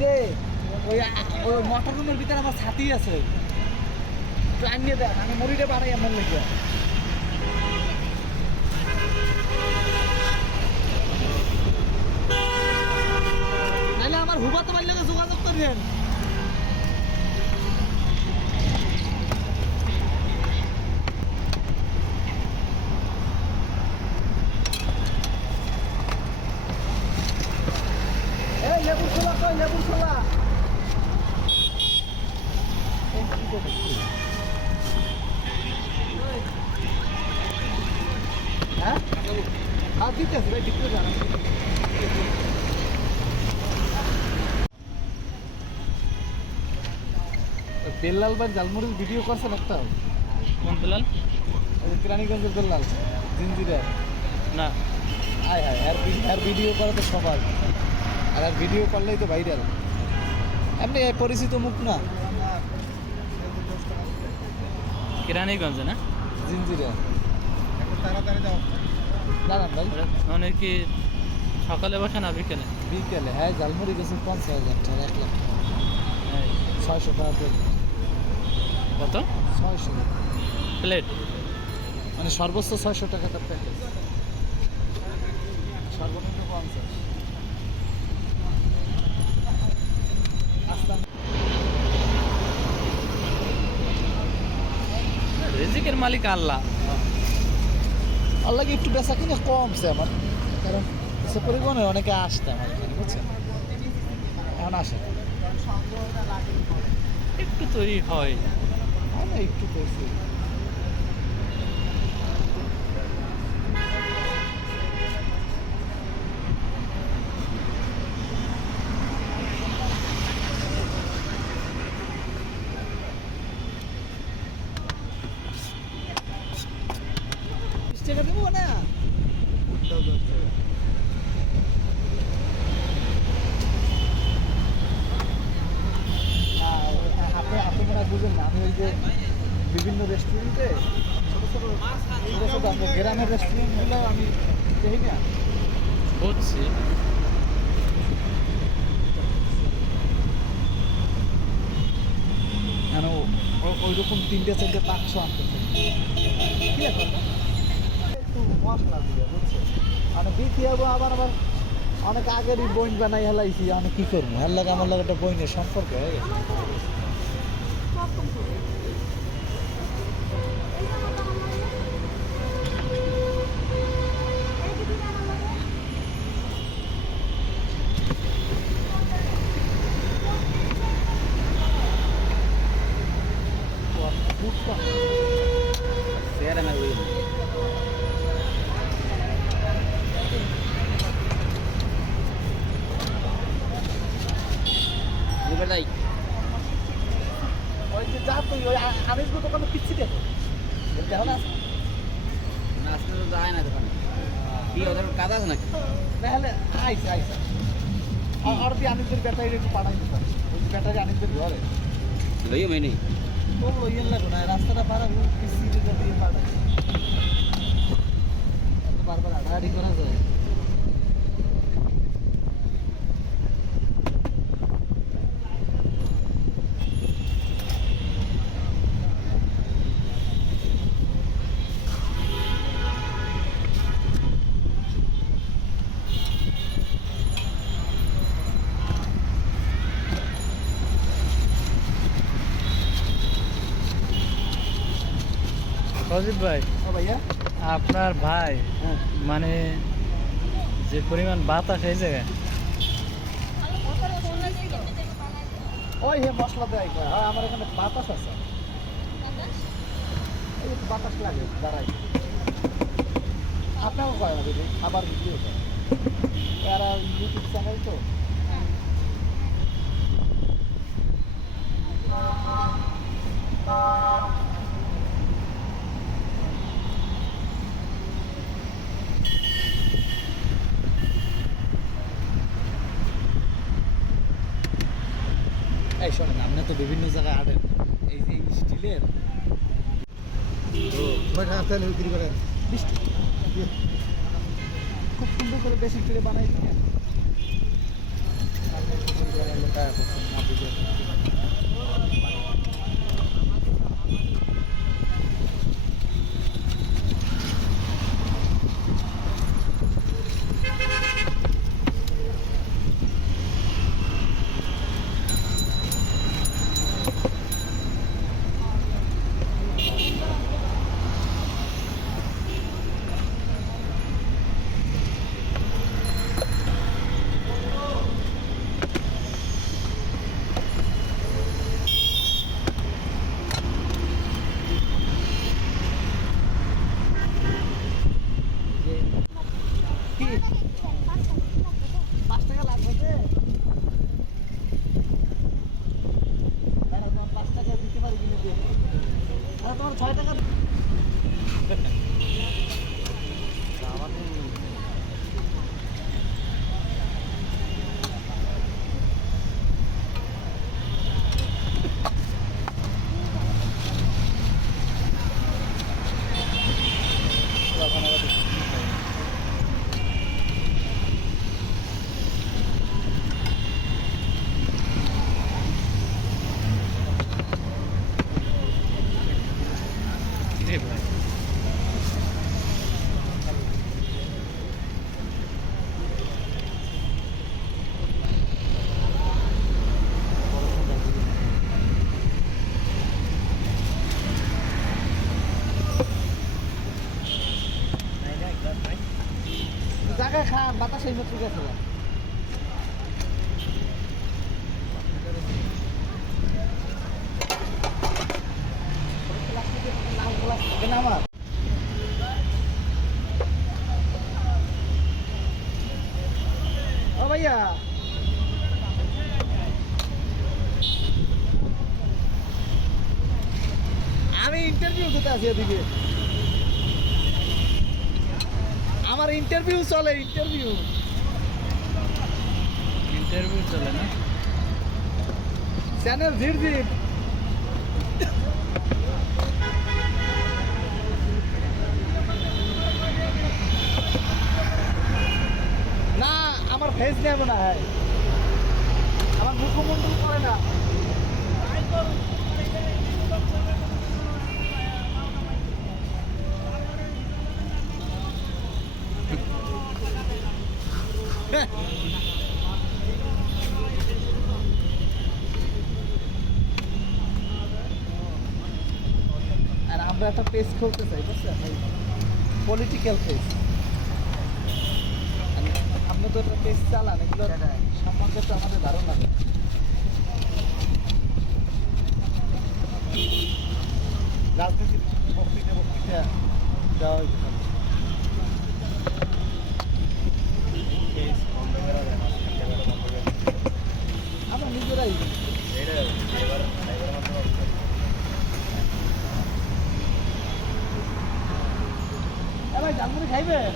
যে ওই ওই মোটর রুমের ভিতরে আমার ছাতি আছে, একটু আনিয়ে দেন, আমি মুড়িটা বানাই এমন লেগে। নাহলে আমার হুবা তোমার লোকে যোগাযোগ করেন। এই লেবুর ছোলা কই, লেবুর ছোলা। হ্যাঁ হ্যাঁ দিতেছে ভাই, দিতে জানা। বেল্লাল ভাই জালমুড়ির ভিডিও করছেন একটা? কোন বেলাল? কেরানীগঞ্জের বেল্লাল জিঞ্জিরা না। আয় হায়, আর ভিডিও করে তো সবার, আর ভিডিও করলেই তো ভাইরাল। এমনি পরিচিত মুখ না, কেরানীগঞ্জে না? জিঞ্জিরা। তাড়াতাড়ি যাও। দাঁড়ান ভাই, মানে কি সকালে বসে না বিকেলে? বিকেলে। হ্যাঁ জালমুড়ি গেছে 50,000 টাকা, 1 লাখ, এই 600 টাকা প্লেট। কত 600 প্লেট? মানে সর্বোচ্চ 600 টাকা তার প্যাকেজ, সর্বনিম্ন 50। আসলাম। রিজিকের মালিক আল্লাহ। আল্লাহকে একটু বেচা কিনে কমছে আমার, কারণ সে পরিবহনে অনেকে আসতে আমার এখানে, বুঝছেন? এখন আসে না। একটু তৈরি হয়। আমি একটু করছি। টাকা দেবো না, আপনি মনে হয় বুঝেন না। আমি ওই যে বিভিন্ন রেস্টুরেন্টে ছোটো ছোটো গ্রামের রেস্টুরেন্টগুলো আমি দেখি না। বুঝছি। কেন ওই রকম 3-4 500 আনতেছে, ঠিক আছে? একটু মশলা দিয়ে, বুঝছে? মানে দিতে হবো, আবার অনেক আগেরই বইন বানাই হেলাইছি, আমি কী করবো? হের লাগে আমার লাগে একটা বইনের সম্পর্ক হয়ে গেছে। ওই যে যা তুই ওই আনিসগুলো দোকানে পিচ্ছি দেখো, দেখো না? আজকে তো যায় না দোকানে। কি ওদের কাজ আছে নাকি? তাহলে আইসে আর তুই আনিসদের ব্যাটারি একটু পাঠাই দিতে পারিস। ওই যে ব্যাটারি আনিসদের ঘরে লইও মেনে। তো লইয়েন লাগো না, রাস্তাটা পাড়াবো, পিচ্ছি দিয়ে পাঠাই। বারবার হাঁটাহাঁটি করা যায়। সজীব ভাই, ও ভাইয়া, আপনার ভাই হ্যাঁ মানে যে পরিমাণ বাতাস এই জায়গায়, ওই হে মশলা দেয়। হ্যাঁ আমার এখানে বাতাস আছে, এই একটু বাতাস লাগে দাঁড়াই। আপনারও কয় না দিদি, খাবার ভিডিও করে এরা ইউটিউব চ্যানেল তো। এই শোনেন, আপনি তো বিভিন্ন জায়গায় আড়েন, এই যে স্টিলের তেল বিক্রি করেন। খুব সুন্দর করে বেশি করে বানাই থাকে। লুকায় পড়ছেন না বুঝে। কি 5 টাকা লাগবে যে? তোমার 5 টাকা দিতে পারি কিনা দিয়ে? তোমার 6 টাকা রে ভাই জায়গা খান বাতাস এই মাত্র গেছে আমার ও ভাইয়া আমি ইন্টারভিউ দিতে আছি এদিকে আমার ইন্টারভিউ চলে ইন্টারভিউ ইন্টারভিউ চলে না চ্যানেল ঝিরঝির না আমার ফেস নেব না হয় আমার মুখমন্ডল করে না আর আমরা একটা পেজ খুলতে চাই বুঝছেন পলিটিক্যাল পেজ আপনি তো একটা পেজ চালান এগুলো সম্বন্ধে তো আমাদের ধারণা নেই রাজনীতির বক্তৃতা দেওয়া হয়েছে আমরা নিজেরাই ভাই জানমুড়ি খাইবেন